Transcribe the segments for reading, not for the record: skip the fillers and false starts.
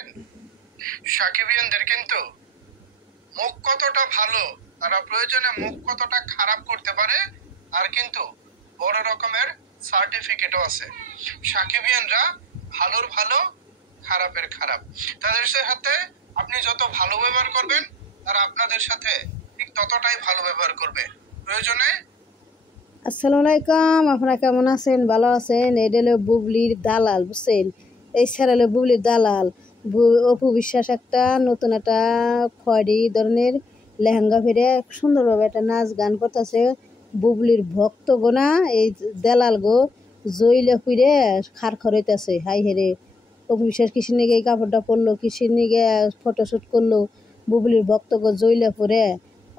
জানেন সাকিবিয়ানদের কিন্তু মুখ কতটা ভালো, তারা প্রয়োজনে মুখ কতটা খারাপ করতে পারে, আর কিন্তু বড় রকমের সার্টিফিকেটও আছে। সাকিবিয়ানরা ভালোর ভালো, খারাপের খারাপ। তাদের সাথে আপনি যত ভালো ব্যবহার করবেন, তারা আপনাদের সাথে ঠিক ততটাই ভালো ব্যবহার করবে। প্রয়োজনে আসসালামু আলাইকুম, আপনারা কেমন আছেন? ভালো আছেন? এটা হলো বুবলির দালাল, বুঝছেন? এই স্যার হলো বুবলির দালাল। অপু বিশ্বাস একটা নতুন একটা খয়েরি ধরনের লেহেঙ্গা ফিরে সুন্দরভাবে একটা নাচ গান করতেছে। বুবলির ভক্ত গো না, এই দালাল গো জইলে ফিরে খার খরাইতেছে। হাই হেরে অপু বিশ্বাস কিসের নিগে এই কাপড়টা পরলো, কিসের নিগে ফটোশ্যুট করলো। বুবলির ভক্ত গো জইলে পরে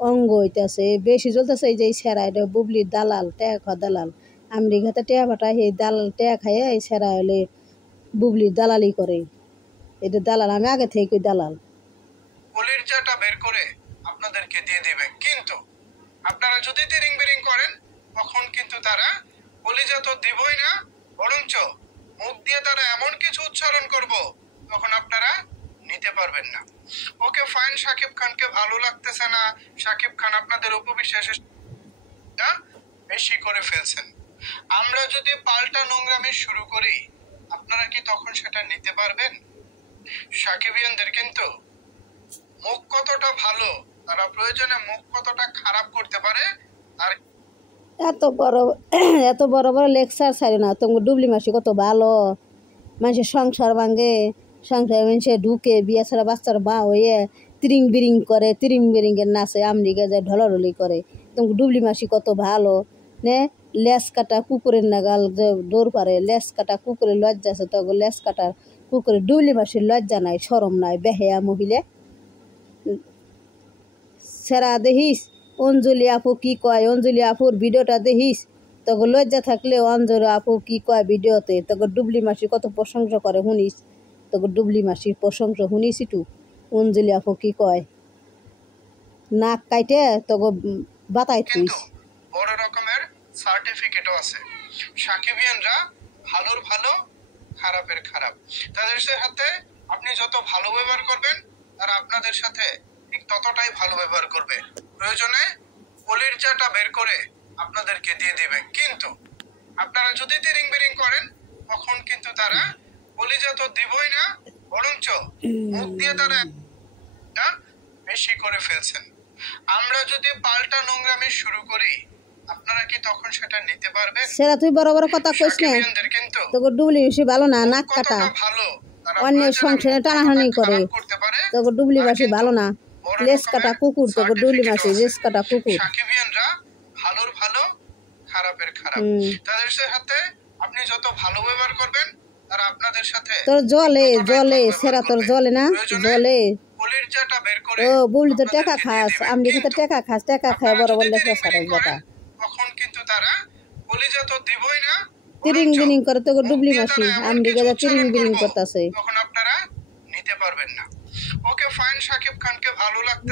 অঙ্গ হইতেছে, বেশি জ্বলতেছে। এই যে এই সেরা, এটা বুবলির দালাল, টেয়া খাওয়া দালাল। আমেরিকাতে টেয়া পাঠায়, এই দালাল টেয়া খাইয়ে এই সেরা হলে বুবলির দালালি করে। এটা দালাল, আমি আগে থেকে দালাল। কলিজাটা বের করে আপনাদেরকে দিয়ে দিবে, কিন্তু আপনারা যদি তিরিং বিরিং করেন, তখন কিন্তু তারা কলিজা তো দিবই না, বরঞ্চ মুখ দিয়ে তারা এমন কিছু উচ্চারণ করব, তখন আপনারা নিতে পারবেন না। ওকে ফাইন, শাকিব খানকে ভালো লাগতেছে না, শাকিব খান আপনাদের উপবিশ্বাসে বেশি করে ফেলছেন। আমরা যদি পাল্টা নোংরামি শুরু করি, আপনারা কি তখন সেটা নিতে পারবেন? সাকিবিয়ানদের কিন্তু মুখ কতটা ভালো, তারা প্রয়োজনে মুখ কতটা খারাপ করতে পারে। আর এত বড় বড় লেকচার ছাড়ে না। তোমার ডুবলি মাসি কত ভালো, মানুষের সংসার ভাঙে, সংসার মানুষে ঢুকে বিয়া ছাড়া বাচ্চার বা হয়ে তিরিং বিরিং করে, তিরিং বিরিংয়ের নাচে আমেরিকা যায় ঢলাঢলি করে। তোমার ডুবলি মাসি কত ভালো নে, লেস কাটা কুকুরের নাগাল যে দৌড় পারে, লেস কাটা কুকুরের লজ্জা আছে, তখন লেস কাটার কুকুরের ডুবলি মাসির লজ্জা নাই, শরম নাই, বেহেয়া মহিলা। সেরা দেখিস অঞ্জলি আপু কি কয়, অঞ্জলি আপুর ভিডিওটা দেখিস, তখন লজ্জা থাকলে অঞ্জলি আপু কি কয় ভিডিওতে, তখন ডুবলি মাসি কত প্রশংসা করে শুনিস, তখন ডুবলি মাসির প্রশংসা শুনিস একটু। অঞ্জলি আপু কি কয়, নাক কাইটে তখন বাতাই থুইস। বড় রকমের সার্টিফিকেটও আছে। সাকিবিয়ানরা ভালোর ভালো, খারাপের খারাপ। তাদের সাথে আপনি যত ভালো ব্যবহার করবেন, তারা আপনাদের সাথে ঠিক ততটাই ভালো ব্যবহার করবে। প্রয়োজনে কলিজাটা বের করে আপনাদেরকে দিয়ে দিবে, কিন্তু আপনারা যদি তিরিং বিরিং করেন, তখন কিন্তু তারা কলিজা তো দিবই না, বরঞ্চ মুখ দিয়ে তারা বেশি করে ফেলছেন। আমরা যদি পাল্টা নোংরামি শুরু করি, আপনারা কি তখন সেটা নিতে পারবেন? সেরা তুই বড় বড় কথা কইস না, তোকে ডুবলি মাসি ভালো না, নাক কাটা, অন্যের সংসারে টানাটানি করে, তোকে ডুবলি মাসি ভালো না, লেস কাটা কুকুর, তোকে ডুবলি মাসি লেস কাটা কুকুর। সাকিবিয়ানরা ভালোর ভালো, খারাপের খারাপ। তাদের সাথে আপনি যত ভালো ব্যবহার করবেন, তারা আপনাদের সাথে তোর জলে জলে সেরা, তোর জলে না জলে। কলিজাটা বের করে, ও বুবলি তো টাকা খাস, আমেরিকাতে টাকা খাস, টাকা খায় বড় বড় লেখা সারাই বেটা। তখন কিন্তু তারা কলিজা তো দিবই না, তিরিং বিরিং করে, তোকে ডুবলি মাসি আমেরিকাতে তিরিং বিরিং করতেছে, তখন আপনারা নিতে পারবেন না। ওকে ফাইন, শাকিব খানকে ভালো লাগতেছে।